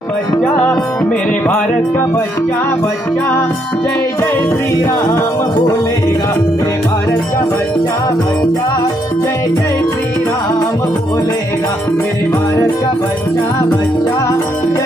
बच्चा मेरे भारत का बच्चा बच्चा जय जय श्री राम बोलेगा। मेरे भारत का बच्चा बच्चा जय जय श्री राम बोलेगा। मेरे भारत का बच्चा बच्चा जय